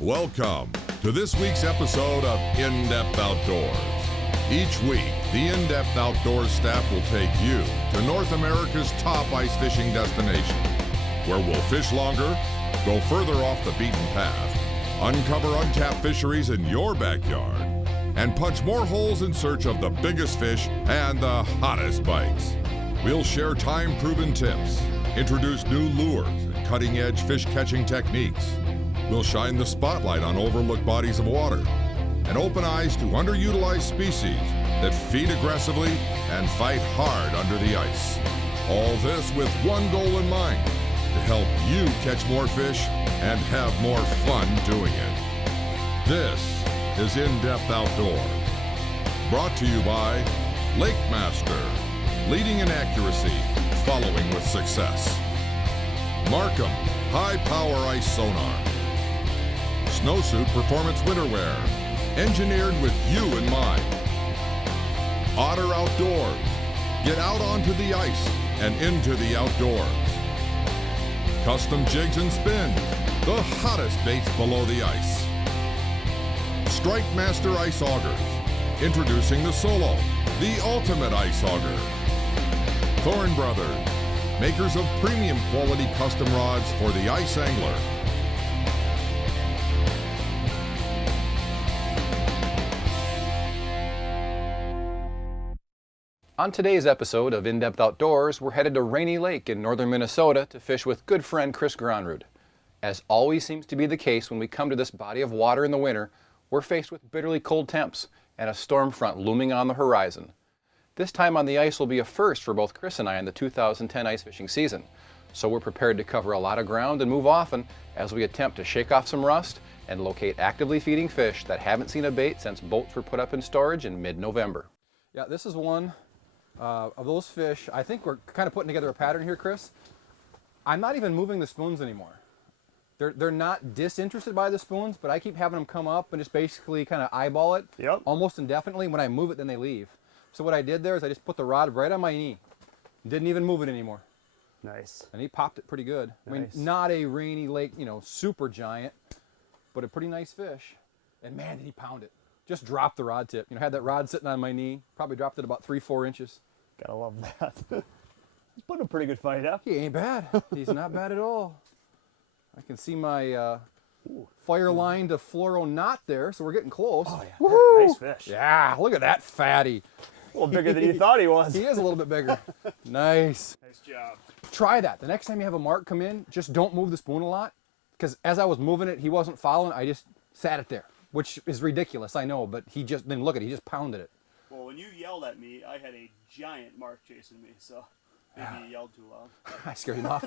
Welcome to this week's episode of In-Depth Outdoors. Each week, the In-Depth Outdoors staff will take you to North America's top ice fishing destination, where we'll fish longer, go further off the beaten path, uncover untapped fisheries in your backyard, and punch more holes in search of the biggest fish and the hottest bites. We'll share time-proven tips, introduce new lures and cutting-edge fish-catching techniques. We'll shine the spotlight on overlooked bodies of water and open eyes to underutilized species that feed aggressively and fight hard under the ice. All this with one goal in mind, to help you catch more fish and have more fun doing it. This is In-Depth Outdoors, brought to you by Lake Master, leading in accuracy, following with success. Markham High Power Ice Sonar, Snowsuit Performance Winterwear, engineered with you in mind. Otter Outdoors, get out onto the ice and into the outdoors. Custom Jigs and Spins, the hottest baits below the ice. Strike Master Ice Augers, introducing the Solo, the ultimate ice auger. Thorn Brothers, makers of premium quality custom rods for the ice angler. On today's episode of In-Depth Outdoors, we're headed to Rainy Lake in northern Minnesota to fish with good friend Chris Gronrud. As always seems to be the case when we come to this body of water in the winter, we're faced with bitterly cold temps and a storm front looming on the horizon. This time on the ice will be a first for both Chris and I in the 2010 ice fishing season, so we're prepared to cover a lot of ground and move often as we attempt to shake off some rust and locate actively feeding fish that haven't seen a bait since boats were put up in storage in mid-November. Yeah, this is one of those fish. I think we're kind of putting together a pattern here, Chris. I'm not even moving the spoons anymore. They're not disinterested by the spoons, but I keep having them come up and just basically kind of eyeball it almost indefinitely. When I move it, then they leave. So what I did there is I just put the rod right on my knee. Didn't even move it anymore. Nice. And he popped it pretty good. Nice. I mean, not a Rainy Lake, super giant, but a pretty nice fish. And man, did he pound it. Just dropped the rod tip. Had that rod sitting on my knee. Probably dropped it about 3-4 inches. Gotta love that. He's putting a pretty good fight up. He ain't bad. He's not bad at all. I can see my fire line to fluoro knot there, so we're getting close. Oh, yeah. Nice fish. Yeah, look at that fatty. A little bigger than you thought he was. He is a little bit bigger. Nice. Nice job. Try that. The next time you have a mark come in, just don't move the spoon a lot, because as I was moving it, he wasn't following. I just sat it there, which is ridiculous, I know, but he just didn't look at it. He just pounded it. Well, when you yelled at me, I had a giant mark chasing me, so maybe you yelled too loud. I scared him off.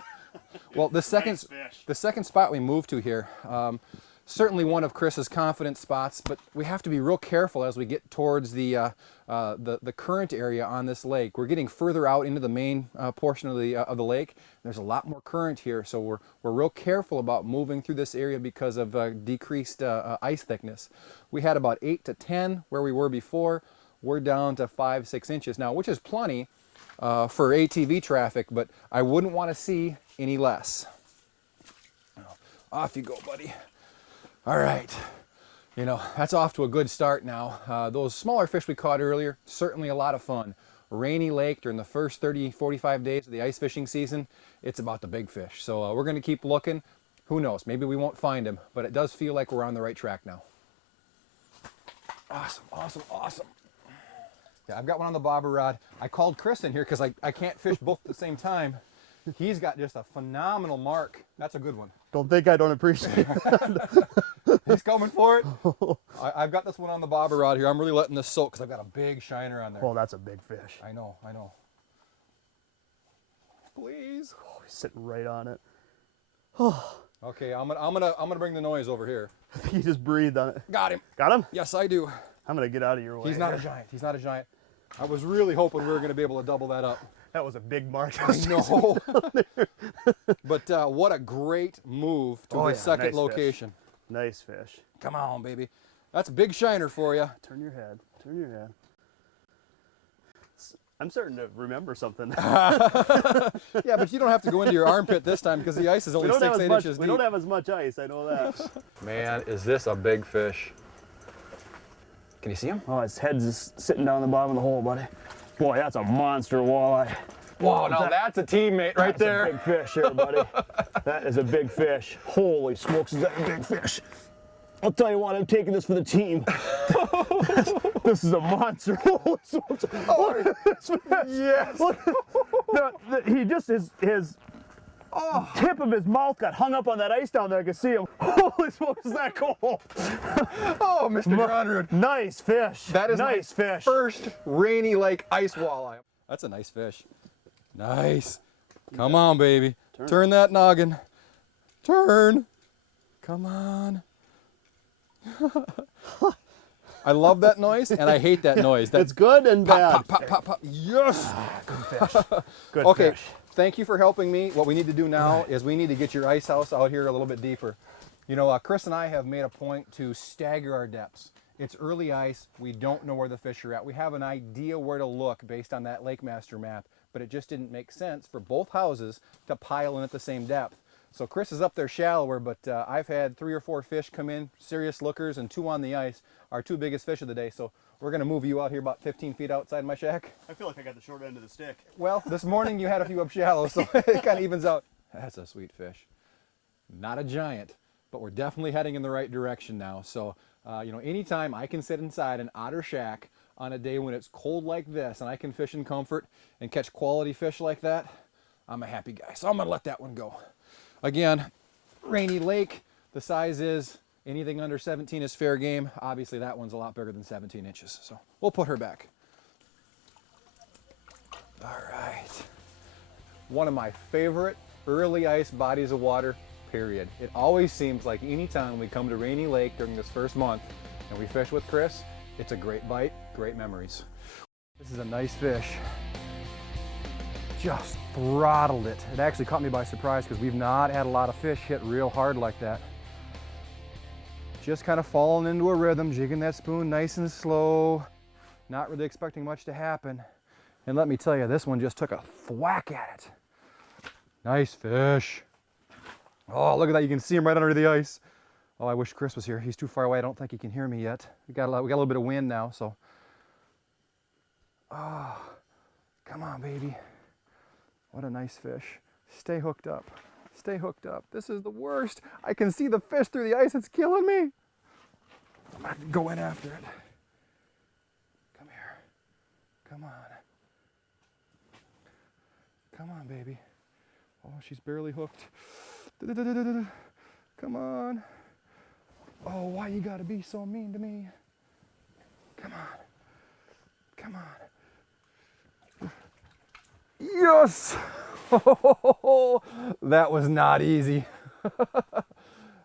Well, the second Nice spot we moved to here, certainly one of Chris's confident spots, but we have to be real careful as we get towards the current area on this lake. We're getting further out into the main portion of the lake. There's a lot more current here, so we're real careful about moving through this area because of decreased ice thickness. We had about 8 to 10 where we were before. We're down to 5-6 inches now, which is plenty for ATV traffic, but I wouldn't want to see any less. Off you go, buddy. All right. That's off to a good start now. Those smaller fish we caught earlier, certainly a lot of fun. Rainy Lake during the first 30-45 days of the ice fishing season, it's about the big fish. So we're going to keep looking. Who knows? Maybe we won't find them, but it does feel like we're on the right track now. Awesome, awesome, awesome. Yeah, I've got one on the bobber rod. I called Chris in here because I can't fish both at the same time. He's got just a phenomenal mark. That's a good one. Don't think I don't appreciate that. He's coming for it. I've got this one on the bobber rod here. I'm really letting this soak because I've got a big shiner on there. Oh, that's a big fish. I know. Please. Oh, he's sitting right on it. Okay, I'm gonna bring the noise over here. I think he just breathed on it. Got him. Got him? Yes, I do. I'm gonna get out of your way. He's not a giant. He's not a giant. I was really hoping we were gonna be able to double that up. That was a big mark. I know. But what a great move to the second nice location. Fish. Nice fish. Come on, baby. That's a big shiner for you. Turn your head. Turn your head. I'm starting to remember something. Yeah, but you don't have to go into your armpit this time because the ice is only 6-8 inches deep. We don't have as much ice, I know that. Man, is this a big fish. Can you see him? Oh, his head's just sitting down the bottom of the hole, buddy. Boy, that's a monster walleye. Whoa, now that's a teammate right there. That's a big fish here, buddy. That is a big fish. Holy smokes, is that a big fish. I'll tell you what, I'm taking this for the team. This is a monster. Holy smokes. Look at this fish. Yes. Look, he just, his tip of his mouth got hung up on that ice down there. I can see him. Holy smokes, is that cool? Oh, Mr. Gronrud. Nice fish. That is nice fish. First Rainy Lake ice walleye. That's a nice fish. Nice. Come on, baby. Turn that noggin. Turn. Come on. I love that noise and I hate that noise. It's good and bad. Pop, pop, pop, pop. Yes. Good fish. Good Okay. fish. Thank you for helping me. What we need to do now is we need to get your ice house out here a little bit deeper. You know, Chris and I have made a point to stagger our depths. It's early ice. We don't know where the fish are at. We have an idea where to look based on that Lake Master map, but it just didn't make sense for both houses to pile in at the same depth. So Chris is up there shallower, but I've had 3 or 4 fish come in, serious lookers, and 2 on the ice, our 2 biggest fish of the day. So we're gonna move you out here about 15 feet outside my shack. I feel like I got the short end of the stick. Well, this morning you had a few up shallow, so it kind of evens out. That's a sweet fish. Not a giant, but we're definitely heading in the right direction now. So, you know, anytime I can sit inside an otter shack on a day when it's cold like this and I can fish in comfort and catch quality fish like that, I'm a happy guy. So I'm gonna let that one go. Again, Rainy Lake, the size is anything under 17 is fair game. Obviously that one's a lot bigger than 17 inches. So we'll put her back. All right. One of my favorite early ice bodies of water, period. It always seems like anytime we come to Rainy Lake during this first month and we fish with Chris, it's a great bite, great memories. This is a nice fish. Just throttled it. It actually caught me by surprise because we've not had a lot of fish hit real hard like that. Just kind of falling into a rhythm, jigging that spoon nice and slow, not really expecting much to happen. And let me tell you, this one just took a thwack at it. Nice fish. Oh, look at that, you can see him right under the ice. Oh, I wish Chris was here. He's too far away, I don't think he can hear me yet. We got a little bit of wind now, so. Oh, come on, baby. What a nice fish. Stay hooked up. Stay hooked up. This is the worst. I can see the fish through the ice. It's killing me. I'm going to go in after it. Come here. Come on. Come on, baby. Oh, she's barely hooked. Come on. Oh, why you got to be so mean to me? Come on. Come on. Yes! That was not easy.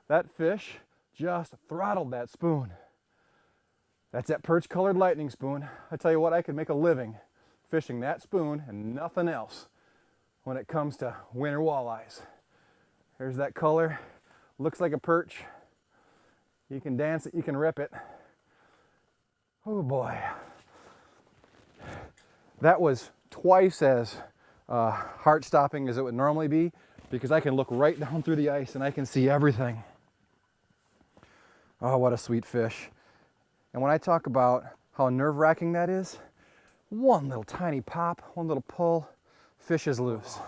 That fish just throttled that spoon. That's that perch colored lightning spoon. I tell you what, I could make a living fishing that spoon and nothing else when it comes to winter walleyes. There's that color. Looks like a perch. You can dance it, you can rip it. Oh boy. That was twice as heart-stopping as it would normally be because I can look right down through the ice and I can see everything. Oh, what a sweet fish. And when I talk about how nerve-wracking that is, one little tiny pop, one little pull, fish is loose.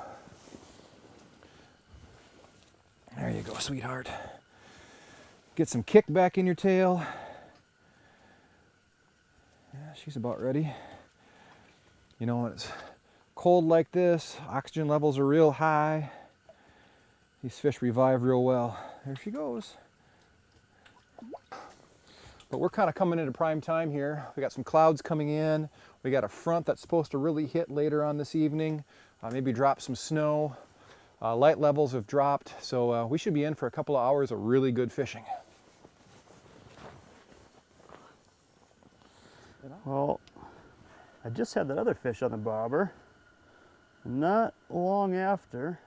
There you go, sweetheart. Get some kick back in your tail. Yeah, she's about ready. You know, when it's cold like this, oxygen levels are real high. These fish revive real well. There she goes. But we're kind of coming into prime time here. We got some clouds coming in. We got a front that's supposed to really hit later on this evening. Maybe drop some snow. Light levels have dropped, so we should be in for a couple of hours of really good fishing. Well, I just had that other fish on the bobber. Not long after,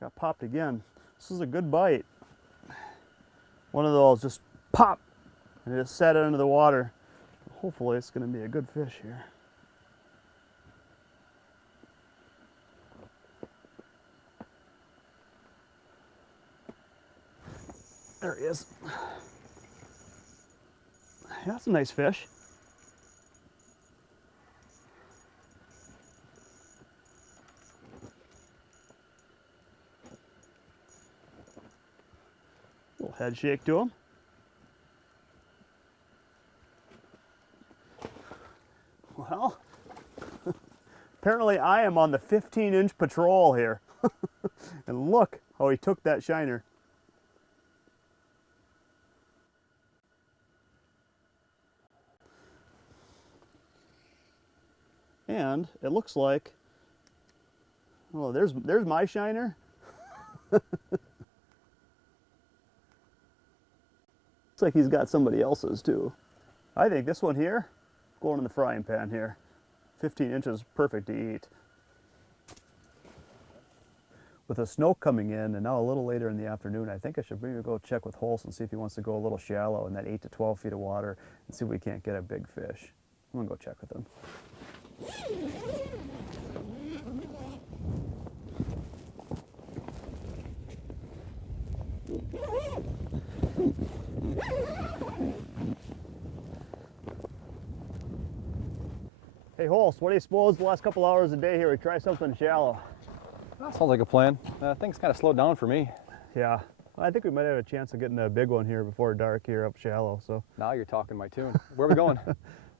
got popped again. This is a good bite. One of those just pop, and it just sat it under the water. Hopefully it's going to be a good fish here. There he is. Yeah, that's a nice fish. Little head shake to him. Well, apparently I am on the 15-inch patrol here. And look how he took that shiner. And it looks like, oh, there's my shiner. Looks like he's got somebody else's too. I think this one here, going in the frying pan here. 15 inches, perfect to eat. With the snow coming in and now a little later in the afternoon, I think I should maybe go check with Holst and see if he wants to go a little shallow in that 8 to 12 feet of water and see if we can't get a big fish. I'm gonna go check with him. Hey Holst, what do you suppose the last couple hours a day here we try something shallow? That sounds like a plan. Things kind of slowed down for me. Yeah, I think we might have a chance of getting a big one here before dark here up shallow. So Now you're talking my tune. Where are we going?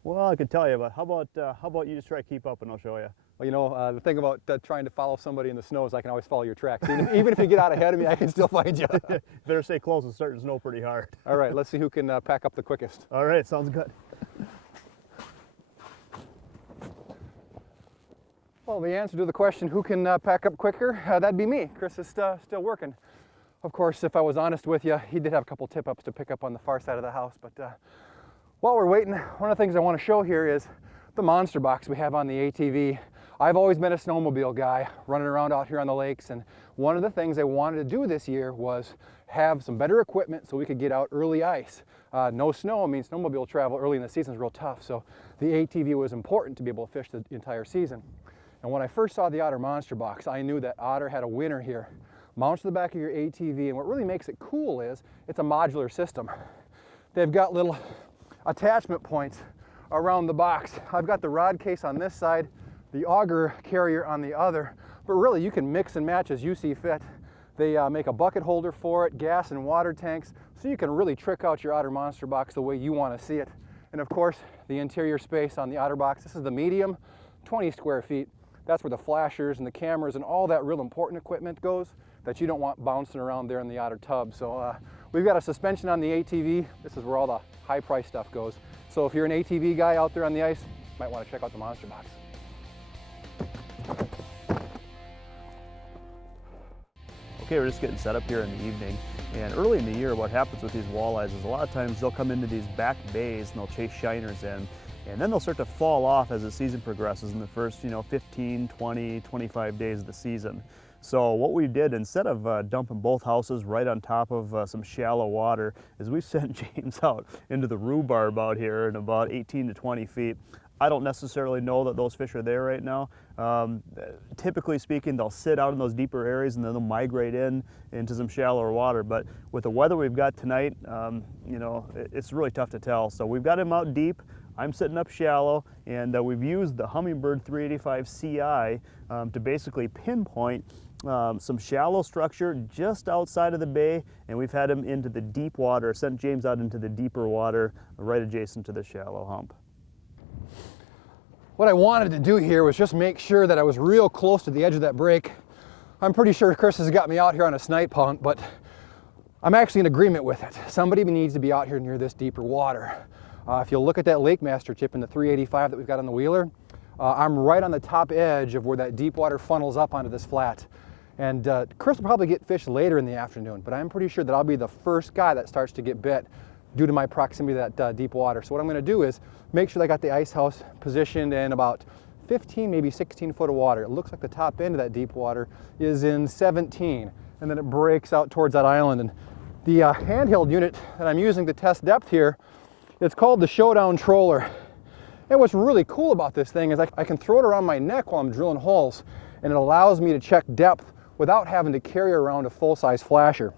well, I could tell you, but how about you just try to keep up and I'll show you. Well, you know, the thing about trying to follow somebody in the snow is I can always follow your tracks. Even if you get out ahead of me, I can still find you. Better stay close, it's starting to snow pretty hard. All right, let's see who can pack up the quickest. All right, sounds good. Well, the answer to the question, who can pack up quicker, that'd be me. Chris is still working. Of course, if I was honest with you, he did have a couple tip-ups to pick up on the far side of the house. But while we're waiting, one of the things I want to show here is the monster box we have on the ATV. I've always been a snowmobile guy, running around out here on the lakes, and one of the things I wanted to do this year was have some better equipment so we could get out early ice. No snow means snowmobile travel early in the season is real tough, so the ATV was important to be able to fish the entire season. And when I first saw the Otter Monster Box, I knew that Otter had a winner here. Mounts to the back of your ATV, and what really makes it cool is it's a modular system. They've got little attachment points around the box. I've got the rod case on this side, the auger carrier on the other, but really you can mix and match as you see fit. They make a bucket holder for it, gas and water tanks, so you can really trick out your Otter Monster Box the way you want to see it. And of course, the interior space on the Otter Box, this is the medium, 20 square feet. That's where the flashers and the cameras and all that real important equipment goes that you don't want bouncing around there in the Otter tub. So we've got a suspension on the ATV. This is where all the high price stuff goes. So if you're an ATV guy out there on the ice, you might want to check out the Monster Box. Okay, we're just getting set up here in the evening. And early in the year, what happens with these walleyes is a lot of times they'll come into these back bays and they'll chase shiners in. And then they'll start to fall off as the season progresses in the first, 15, 20, 25 days of the season. So what we did, instead of dumping both houses right on top of some shallow water, is we sent James out into the rhubarb out here in about 18 to 20 feet. I don't necessarily know that those fish are there right now. Typically speaking, they'll sit out in those deeper areas and then they'll migrate into some shallower water. But with the weather we've got tonight, it's really tough to tell. So we've got him out deep. I'm sitting up shallow, and we've used the Humminbird 385 CI to basically pinpoint some shallow structure just outside of the bay, and we've had him into the deep water, sent James out into the deeper water right adjacent to the shallow hump. What I wanted to do here was just make sure that I was real close to the edge of that break. I'm pretty sure Chris has got me out here on a snipe hunt, but I'm actually in agreement with it. Somebody needs to be out here near this deeper water. If you'll look at that Lake Master chip in the 385 that we've got on the Wheeler, I'm right on the top edge of where that deep water funnels up onto this flat. And Chris will probably get fish later in the afternoon, but I'm pretty sure that I'll be the first guy that starts to get bit due to my proximity to that deep water. So what I'm going to do is make sure I got the ice house positioned in about 15, maybe 16 foot of water. It looks like the top end of that deep water is in 17, and then it breaks out towards that island. And the handheld unit that I'm using to test depth here, it's called the Showdown Troller. And what's really cool about this thing is I can throw it around my neck while I'm drilling holes, and it allows me to check depth without having to carry around a full-size flasher.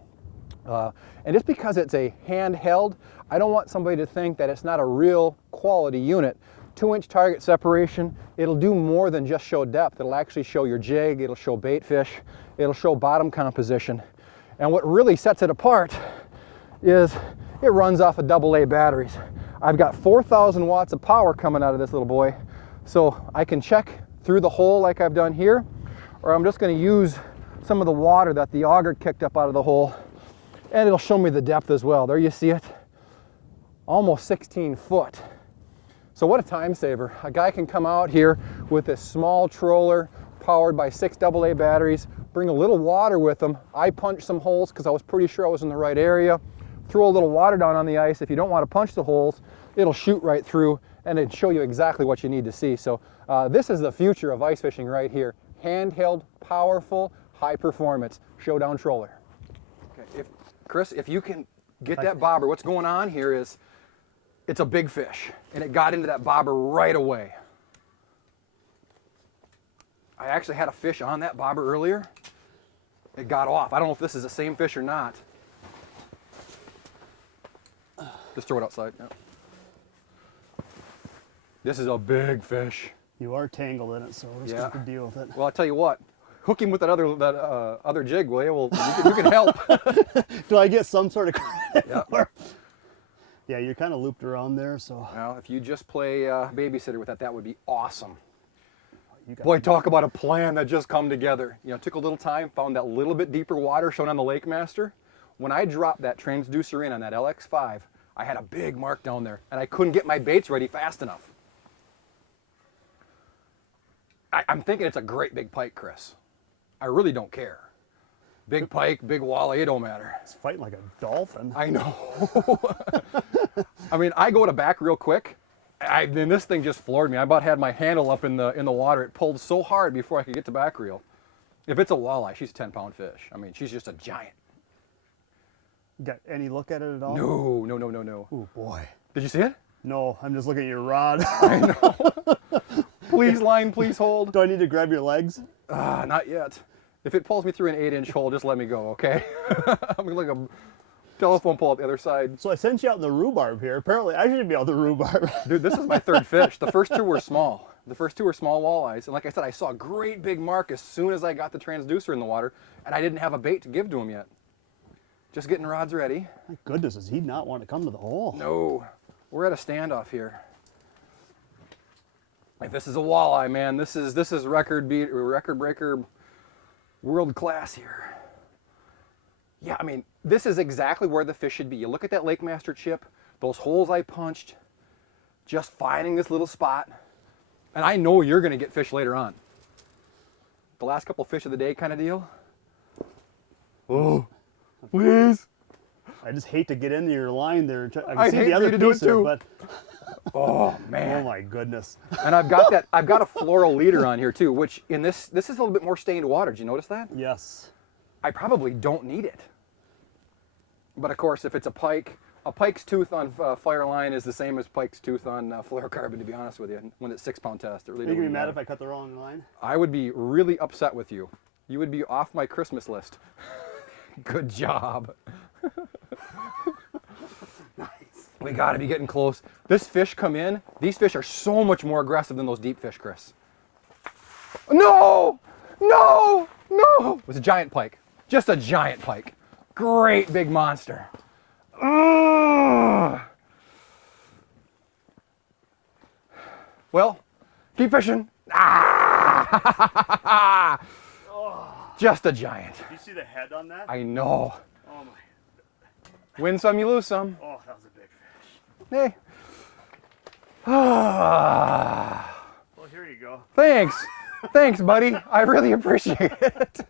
And just because it's a handheld, I don't want somebody to think that it's not a real quality unit. 2-inch target separation, it'll do more than just show depth. It'll actually show your jig, it'll show bait fish, it'll show bottom composition. And what really sets it apart is it runs off of AA batteries. I've got 4,000 watts of power coming out of this little boy, so I can check through the hole like I've done here, or I'm just going to use some of the water that the auger kicked up out of the hole, and it'll show me the depth as well. There you see it, almost 16 foot. So what a time saver. A guy can come out here with this small troller powered by 6 AA batteries, bring a little water with him. I punched some holes because I was pretty sure I was in the right area. Throw a little water down on the ice. If you don't want to punch the holes, it'll shoot right through and it'll show you exactly what you need to see. So this is the future of ice fishing right here. Handheld, powerful, high performance showdown troller. Okay, Chris, if you can get that bobber, what's going on here is it's a big fish and it got into that bobber right away. I actually had a fish on that bobber earlier. It got off. I don't know if this is the same fish or not. Just throw it outside. Yeah. This is a big fish. You are tangled in it, so we're just going to have to deal with it. Well, I'll tell you what. Hook him with that other jig, will you? Well, you can help. Do I get some sort of credit Yeah. for? Yeah, you're kind of looped around there, so. Well, if you just play babysitter with that would be awesome. You got Boy, talk about a plan that just come together. You know, it took a little time, found that little bit deeper water shown on the Lake Master. When I dropped that transducer in on that LX5, I had a big mark down there, and I couldn't get my baits ready fast enough. I'm thinking it's a great big pike, Chris. I really don't care. Big pike, big walleye, it don't matter. It's fighting like a dolphin. I know. I mean, I go to back real quick, and this thing just floored me. I about had my handle up in the water. It pulled so hard before I could get to back reel. If it's a walleye, she's a 10-pound fish. I mean, she's just a giant. Got any look at it at all? No. Oh boy. Did you see it? No, I'm just looking at your rod. I know. Please line, please hold. Do I need to grab your legs? Not yet. If it pulls me through an 8-inch hole, just let me go, okay? I'm like a telephone pole at the other side. So I sent you out in the rhubarb here. Apparently I should be out the rhubarb. Dude, this is my third fish. The first two were small. The first two were small walleyes. And like I said, I saw a great big mark as soon as I got the transducer in the water, and I didn't have a bait to give to him yet. Just getting rods ready. My goodness, does he not want to come to the hole? No, we're at a standoff here. If this is a walleye, man, this is record breaker, world class here. Yeah, I mean, this is exactly where the fish should be. You look at that Lake Master chip, those holes I punched, just finding this little spot, and I know you're going to get fish later on. The last couple fish of the day kind of deal. Oh, please. I just hate to get into your line there. I I'd can see hate the for other you to do it piece there, too. but Oh man. oh my goodness. And I've got a floral leader on here too, which in this is a little bit more stained water. Did you notice that? Yes. I probably don't need it. But of course, if it's a pike's tooth on Fireline is the same as pike's tooth on fluorocarbon, to be honest with you, when it's 6-pound test. It really Are you going to be doesn't mad matter. if I cut the wrong line? I would be really upset with you. You would be off my Christmas list. Good job. Nice. We got to be getting close. This fish come in. These fish are so much more aggressive than those deep fish, Chris. No! No! No! It was a giant pike. Just a giant pike. Great big monster. Ugh. Well, keep fishing. Ah! Just a giant. Do you see the head on that? I know. Oh my. Win some, you lose some. Oh, that was a big fish. Hey. Ah. Well, here you go. Thanks. Thanks, buddy. I really appreciate it.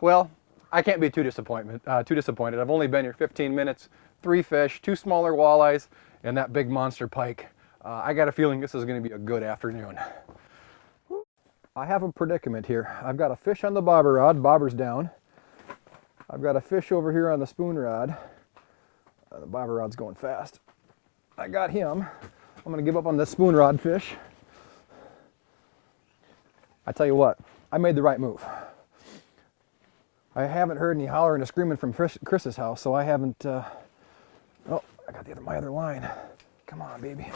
Well, I can't be too disappointed. I've only been here 15 minutes, 3 fish, 2 smaller walleyes, and that big monster pike. I got a feeling this is going to be a good afternoon. I have a predicament here. I've got a fish on the bobber rod, bobber's down. I've got a fish over here on the spoon rod. The bobber rod's going fast. I got him. I'm going to give up on the spoon rod fish. I tell you what, I made the right move. I haven't heard any hollering or screaming from Chris's house, so I haven't, oh, I got my other line. Come on, baby.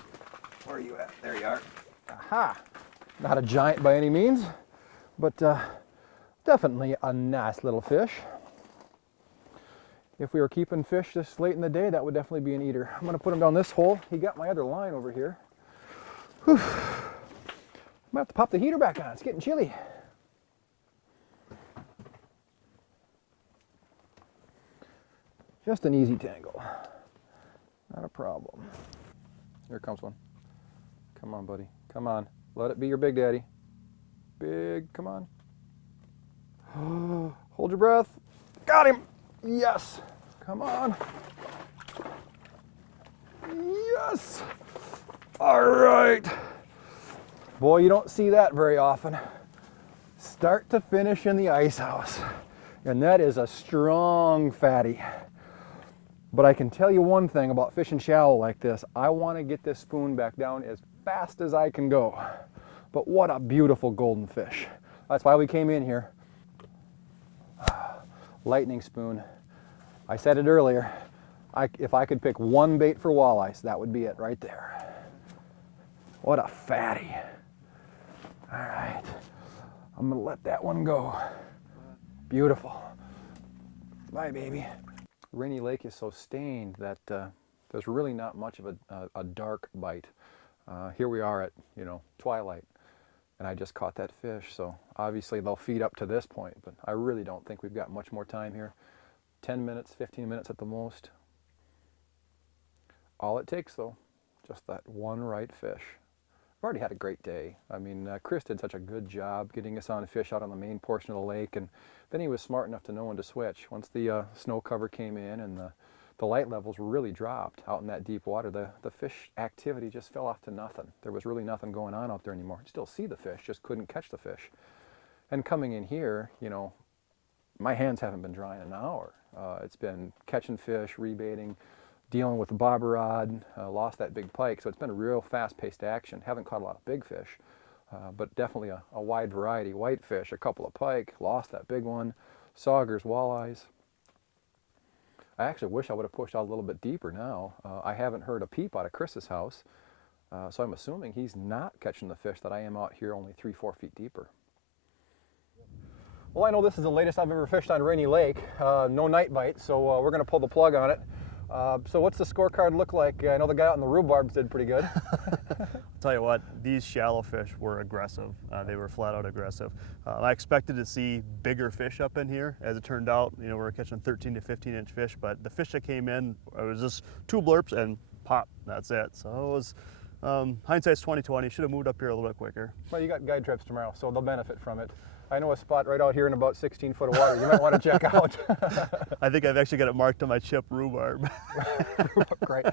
Where are you at? There you are. Aha! Not a giant by any means, but definitely a nice little fish. If we were keeping fish this late in the day, that would definitely be an eater. I'm gonna put him down this hole. He got my other line over here. Whew. I'm gonna have to pop the heater back on. It's getting chilly. Just an easy tangle. Not a problem. Here comes one. Come on, buddy. Come on. Let it be your big daddy. Big, come on. Hold your breath. Got him. Yes. Come on. Yes. All right. Boy, you don't see that very often. Start to finish in the ice house. And that is a strong fatty. But I can tell you one thing about fishing shallow like this. I want to get this spoon back down as fast as I can go. But what a beautiful golden fish. That's why we came in here. Lightning spoon. I said it earlier. If I could pick one bait for walleyes, that would be it right there. What a fatty. All right. I'm going to let that one go. Beautiful. Bye, baby. Rainy Lake is so stained that there's really not much of a dark bite. Here we are at, twilight, and I just caught that fish, so obviously they'll feed up to this point, but I really don't think we've got much more time here. 10 minutes, 15 minutes at the most. All it takes, though, just that one right fish. I've already had a great day. I mean, Chris did such a good job getting us on fish out on the main portion of the lake, and then he was smart enough to know when to switch. Once the snow cover came in and the light levels really dropped out in that deep water, the fish activity just fell off to nothing. There was really nothing going on out there anymore. You still see the fish, just couldn't catch the fish. And coming in here, my hands haven't been dry in an hour. It's been catching fish, rebaiting, dealing with the bobber rod, lost that big pike, so it's been a real fast-paced action. Haven't caught a lot of big fish, but definitely a wide variety. Whitefish, a couple of pike, lost that big one, saugers, walleyes. I actually wish I would have pushed out a little bit deeper now. I haven't heard a peep out of Chris's house, so I'm assuming he's not catching the fish that I am out here only 3-4 feet deeper. Well, I know this is the latest I've ever fished on Rainy Lake. No night bite, so we're going to pull the plug on it. So what's the scorecard look like? I know the guy out in the rhubarbs did pretty good. I'll tell you what, these shallow fish were aggressive. They were flat out aggressive. I expected to see bigger fish up in here. As it turned out, we were catching 13 to 15 inch fish, but the fish that came in, it was just 2 blurps and pop, that's it. So it was, hindsight's 20/20, should have moved up here a little bit quicker. Well, you got guide trips tomorrow, so they'll benefit from it. I know a spot right out here in about 16 foot of water you might want to check out. I think I've actually got it marked on my chip, rhubarb. Great.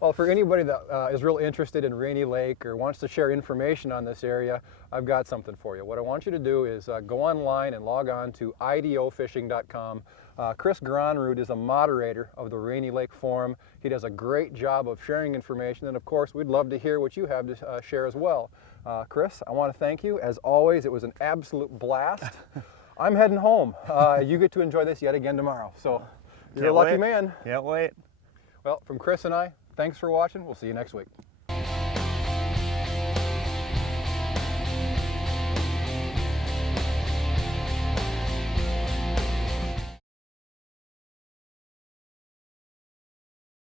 Well, for anybody that is real interested in Rainy Lake or wants to share information on this area, I've got something for you. What I want you to do is go online and log on to idofishing.com. Chris Gronrud is a moderator of the Rainy Lake Forum. He does a great job of sharing information, and of course, we'd love to hear what you have to share as well. Chris, I want to thank you. As always, it was an absolute blast. I'm heading home. You get to enjoy this yet again tomorrow. So you're a lucky man. Can't wait. Well, from Chris and I, thanks for watching. We'll see you next week.